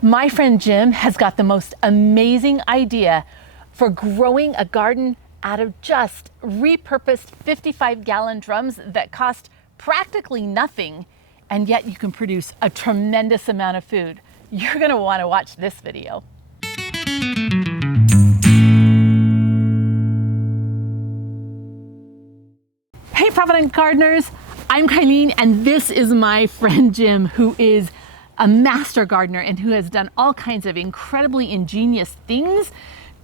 My friend Jim has got the most amazing idea for growing a garden out of just repurposed 55-gallon drums that cost practically nothing, and yet you can produce a tremendous amount of food. You're gonna wanna watch this video. Hey Providence Gardeners, I'm Kylene, and this is my friend Jim, who is a master gardener and who has done all kinds of incredibly ingenious things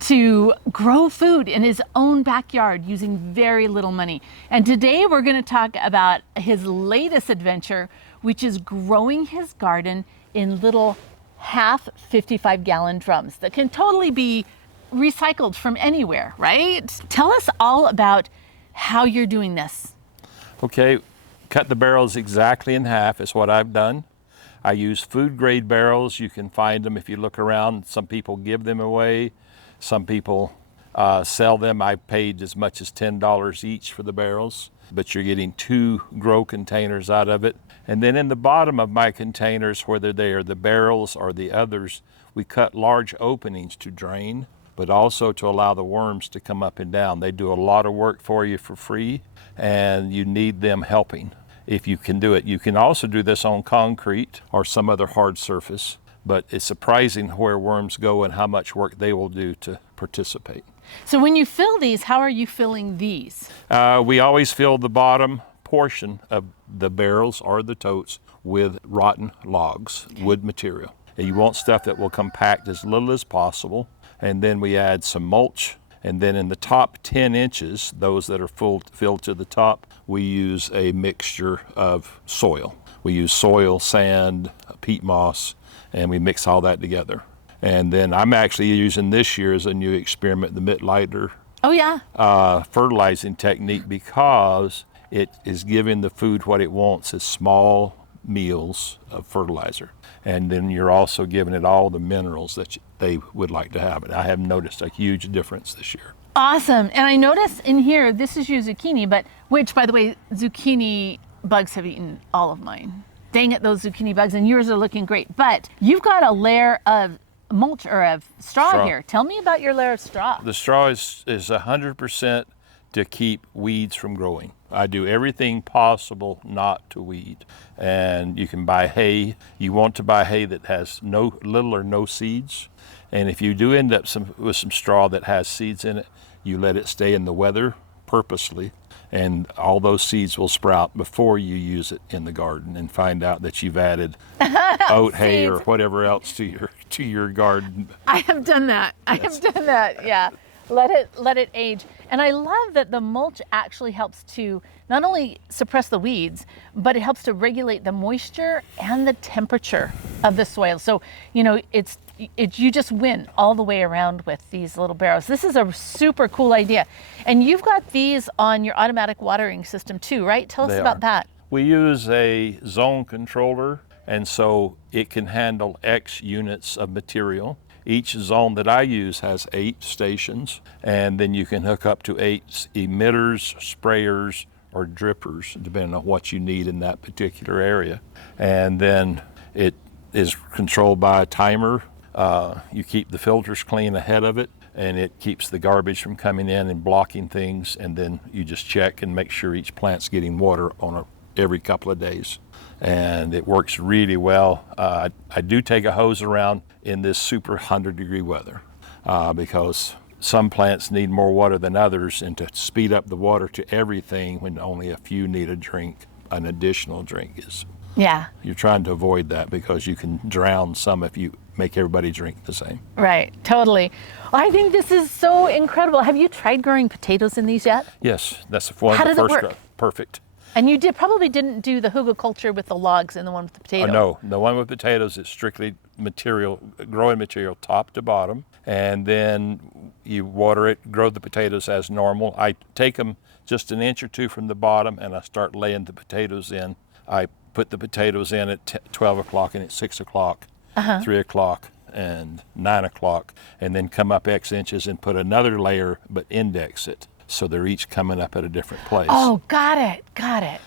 to grow food in his own backyard using very little money. And today we're going to talk about his latest adventure, which is growing his garden in little half 55-gallon drums that can totally be recycled from anywhere, right? Tell us all about how you're doing this. Okay, cut the barrels exactly in half is what I've done. I use food grade barrels. You can find them if you look around. Some people give them away. Some people sell them. I paid as much as $10 each for the barrels, but you're getting 2 grow containers out of it. And then in the bottom of my containers, whether they are the barrels or the others, we cut large openings to drain, but also to allow the worms to come up and down. They do a lot of work for you for free, and you need them helping if you can do it. You can also do this on concrete or some other hard surface, but it's surprising where worms go and how much work they will do to participate. So when you fill these, how are you filling these? We always fill the bottom portion of the barrels or the totes with rotten logs, wood material. And you want stuff that will compact as little as possible. And then we add some mulch. And then in the top 10 inches, those that are filled to the top, we use a mixture of soil. We use soil, sand, peat moss, and we mix all that together. And then I'm actually using this year as a new experiment, the Mittleiter fertilizing technique, because it is giving the food what it wants, is small meals of fertilizer. And then you're also giving it all the minerals that they would like to have. And I have noticed a huge difference this year. Awesome. And I noticed in here, this is your zucchini, but which, by the way, zucchini bugs have eaten all of mine. Dang it, those zucchini bugs, and yours are looking great. But you've got a layer of mulch or of straw here. Tell me about your layer of straw. The straw is 100% to keep weeds from growing. I do everything possible not to weed. And you can buy hay. You want to buy hay that has little or no seeds. And if you do end up with some straw that has seeds in it, you let it stay in the weather purposely, and all those seeds will sprout before you use it in the garden and find out that you've added oat hay or whatever else to your garden. I have done that. Yeah. Let it age. And I love that the mulch actually helps to not only suppress the weeds, but it helps to regulate the moisture and the temperature of the soil. So, you know, you just win all the way around with these little barrels. This is a super cool idea. And you've got these on your automatic watering system too, right? Tell us about that. We use a zone controller, and so it can handle X units of material. Each zone that I use has 8 stations, and then you can hook up to 8 emitters, sprayers, or drippers, depending on what you need in that particular area. And then it is controlled by a timer. You keep the filters clean ahead of it, and it keeps the garbage from coming in and blocking things, and then you just check and make sure each plant's getting water on every couple of days. And it works really well. I do take a hose around in this super 100-degree weather because some plants need more water than others, and to speed up the water to everything when only a few need a drink, an additional drink is. Yeah. You're trying to avoid that because you can drown some if you make everybody drink the same. Right, totally. Well, I think this is so incredible. Have you tried growing potatoes in these yet? Yes, that's one How of the did it first. work? Perfect. And you probably didn't do the Hugelkultur with the logs and the one with the potatoes. No, the one with potatoes is strictly growing material top to bottom, and then you water it, grow the potatoes as normal. I take them just an inch or 2 from the bottom, and I start laying the potatoes in. I put the potatoes in at 12 o'clock and at 6 o'clock, 3 o'clock, and 9 o'clock, and then come up X inches and put another layer, but index it. So they're each coming up at a different place. Oh, got it.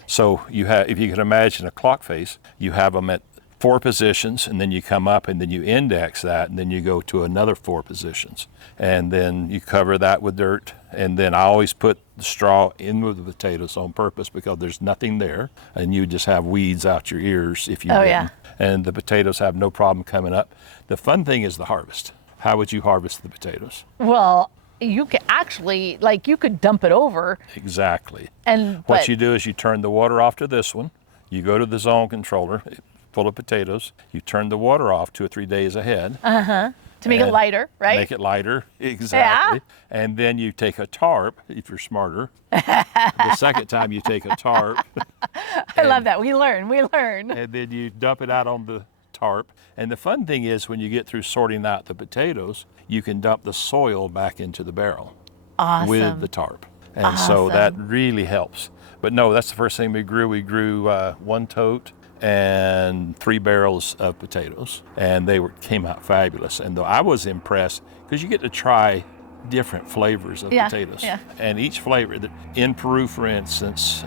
So you have, if you can imagine a clock face, you have them at 4 positions, and then you come up and then you index that, and then you go to another 4 positions. And then you cover that with dirt. And then I always put the straw in with the potatoes on purpose because there's nothing there, and you just have weeds out your ears if you didn't. Yeah. And the potatoes have no problem coming up. The fun thing is the harvest. How would you harvest the potatoes? Well, you could actually, like, you could dump it over. Exactly. And What you do is you turn the water off to this one. You go to the zone controller full of potatoes. You turn the water off 2 or 3 days ahead. to make it lighter, right? Make it lighter, exactly. Yeah. And then you take a tarp, if you're smarter. The second time you take a tarp. I love that. We learn. And then you dump it out on the tarp. And the fun thing is when you get through sorting out the potatoes, you can dump the soil back into the barrel with the tarp. And so that really helps. But no, that's the first thing we grew. We grew 1 tote and 3 barrels of potatoes, and they came out fabulous. And though I was impressed because you get to try different flavors of potatoes, and each flavor. In Peru, for instance,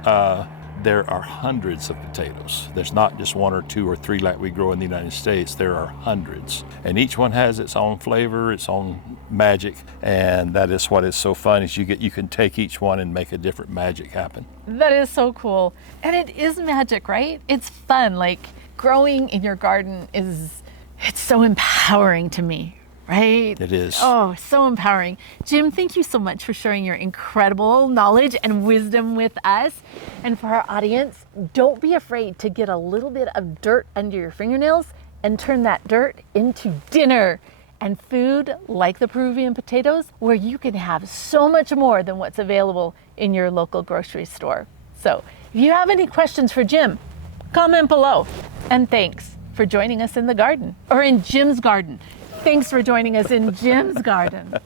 there are hundreds of potatoes. There's not just 1 or 2 or 3 like we grow in the United States. There are hundreds, and each one has its own flavor, its own magic, and that is what is so fun is you can take each one and make a different magic happen. That is so cool. And it is magic, right? It's fun. Like, growing in your garden it's so empowering to me, right? It is. Oh, so empowering. Jim, thank you so much for sharing your incredible knowledge and wisdom with us. And for our audience, don't be afraid to get a little bit of dirt under your fingernails and turn that dirt into dinner and food like the Peruvian potatoes, where you can have so much more than what's available in your local grocery store. So if you have any questions for Jim, comment below. And thanks for joining us in the garden, or in Jim's garden. Thanks for joining us in Jim's garden.